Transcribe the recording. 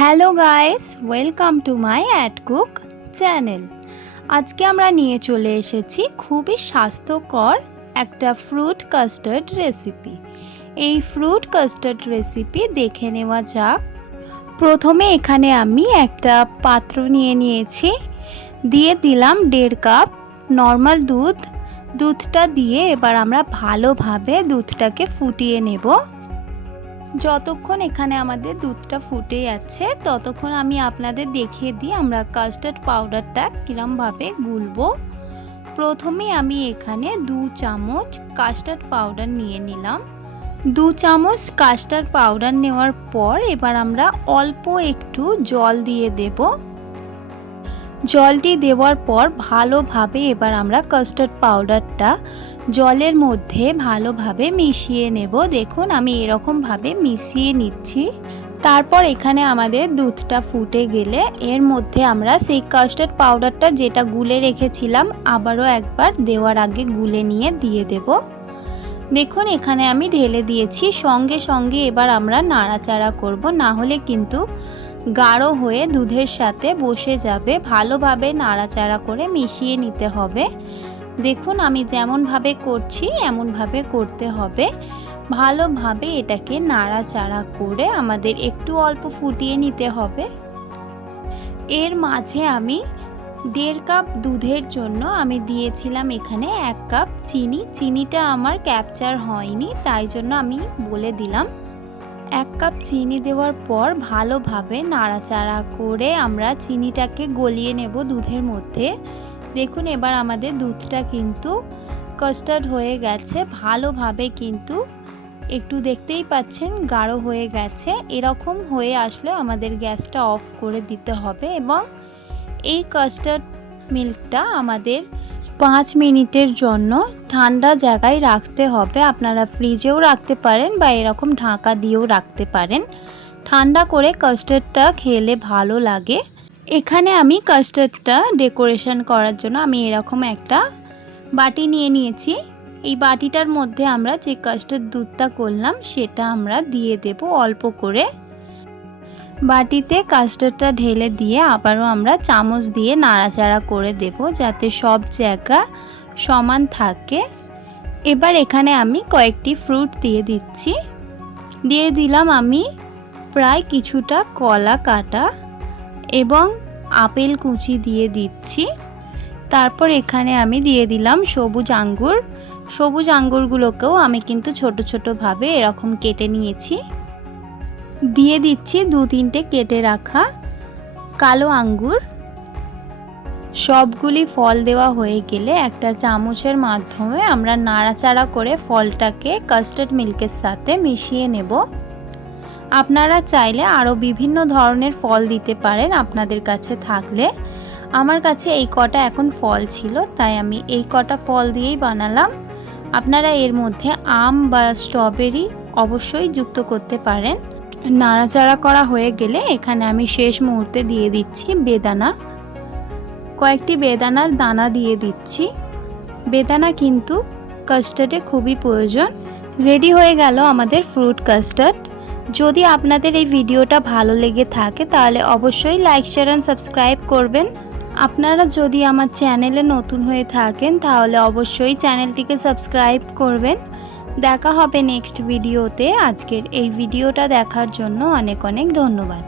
Hello guys, welcome to my add cook channel. আজকে আমরা নিয়ে চলে এসেছি খুবই স্বাস্থ্যকর একটা ফ্রুট কাস্টার্ড রেসিপি। এই ফ্রুট কাস্টার্ড রেসিপি দেখে নেওয়া যাক। প্রথমে এখানে আমি একটা পাত্র নিয়ে নিয়েছি, দিয়ে দিলাম 1.5 কাপ নর্মাল দুধটা দিয়ে এবার আমরা ভালোভাবে দুধটাকে ফুটিয়ে নেব। যতক্ষণ এখানে আমাদের দুধটা ফুটে যাচ্ছে ততক্ষণ আমি আপনাদের দেখিয়ে দিই আমরা কাস্টার্ড পাউডারটা কীরমভাবে গুলবো। প্রথমে আমি এখানে 2 চামচ কাস্টার্ড পাউডার নিয়ে নিলাম। 2 চামচ কাস্টার্ড পাউডার নেওয়ার পর এবার আমরা অল্প একটু জল দিয়ে দেব। জলটি দেওয়ার পর ভালোভাবে এবার আমরা কাস্টার্ড পাউডারটা জলের মধ্যে ভালোভাবে মিশিয়ে নেব। দেখুন আমি এরকমভাবে মিশিয়ে নিচ্ছি। তারপর এখানে আমাদের দুধটা ফুটে গেলে এর মধ্যে আমরা সেই কাস্টার্ড পাউডারটা যেটা গুলে রেখেছিলাম আবারও একবার দেওয়ার আগে গুলে নিয়ে দিয়ে দেব। দেখুন এখানে আমি ঢেলে দিয়েছি। সঙ্গে সঙ্গে এবার আমরা নাড়াচাড়া করব, না হলে কিন্তু গাঢ় হয়ে দুধের সাথে বসে যাবে। ভালোভাবে নাড়াচাড়া করে মিশিয়ে নিতে হবে। দেখুন আমি যেমনভাবে করছি এমনভাবে করতে হবে। ভালোভাবে এটাকে নাড়াচাড়া করে আমাদের একটু অল্প ফুটিয়ে নিতে হবে। এর মাঝে আমি 1.5 কাপ দুধের জন্য আমি দিয়েছিলাম এখানে 1 কাপ চিনি। চিনিটা আমার ক্যাপচার হয়নি, তাই জন্য আমি বলে দিলাম। 1 কাপ চিনি দেওয়ার পর ভালোভাবে নাড়াচাড়া করে আমরা চিনিটাকে গলিয়ে নেব দুধের মধ্যে। দেখুন এবার আমাদের দুধটা কিন্তু কাস্টার্ড হয়ে গেছে। ভালোভাবে কিন্তু একটু দেখতেই পাচ্ছেন গাঢ় হয়ে গেছে। এরকম হয়ে আসলে আমাদের গ্যাসটা অফ করে দিতে হবে এবং এই কাস্টার্ড মিল্কটা আমাদের 5 মিনিটের জন্য ঠান্ডা জায়গায় রাখতে হবে। আপনারা ফ্রিজেও রাখতে পারেন বা এরকম ঢাকা দিয়েও রাখতে পারেন। ঠান্ডা করে কাস্টার্ডটা খেলে ভালো লাগে। এখানে আমি কাস্টার্ডটা ডেকোরেশন করার জন্য আমি এরকম একটা বাটি নিয়ে নিয়েছি। এই বাটিটার মধ্যে আমরা যে কাস্টার্ড দুধটা করলাম সেটা আমরা দিয়ে দেব অল্প করে। বাটিতে কাস্টার্ডটা ঢেলে দিয়ে আবারও আমরা চামচ দিয়ে নাড়াচাড়া করে দেব যাতে সব জায়গা সমান থাকে। এবার এখানে আমি কয়েকটি ফ্রুট দিয়ে দিচ্ছি। দিয়ে দিলাম আমি প্রায় কিছুটা কলা কাটা এবং আপেল কুচি দিয়ে দিচ্ছি। তারপর এখানে আমি দিয়ে দিলাম সবুজ আঙ্গুর। সবুজ আঙ্গুরগুলোকেও আমি কিন্তু ছোট ছোটোভাবে এরকম কেটে নিয়েছি। দিয়ে দিচ্ছি 2-3টে কেটে রাখা কালো আঙ্গুর। সবগুলি ফল দেওয়া হয়ে গেলে একটা চামচের মাধ্যমে আমরা নাড়াচাড়া করে ফলটাকে কাস্টার্ড মিল্কের সাথে মিশিয়ে নেব। আপনারা চাইলে আরও বিভিন্ন ধরনের ফল দিতে পারেন আপনাদের কাছে থাকলে। আমার কাছে এই কটা এখন ফল ছিল, তাই আমি এই কটা ফল দিয়েই বানালাম। আপনারা এর মধ্যে আম বা স্ট্রবেরি অবশ্যই যুক্ত করতে পারেন। নাড়াচাড়া করা হয়ে গেলে এখানে আমি শেষ মুহূর্তে দিয়ে দিচ্ছি বেদানা। কয়েকটি বেদানার দানা দিয়ে দিচ্ছি। বেদানা কিন্তু কাস্টার্ডে খুবই প্রয়োজন। রেডি হয়ে গেল আমাদের ফ্রুট কাস্টার্ড। যদি আপনাদের এই ভিডিওটা ভালো লেগে থাকে তাহলে অবশ্যই লাইক, শেয়ার অ্যান্ড সাবস্ক্রাইব করবেন। আপনারা যদি আমার চ্যানেলে নতুন হয়ে থাকেন তাহলে অবশ্যই চ্যানেলটিকে সাবস্ক্রাইব করবেন। দেখা হবে নেক্সট ভিডিওতে। আজকের এই ভিডিওটা দেখার জন্য অনেক অনেক ধন্যবাদ।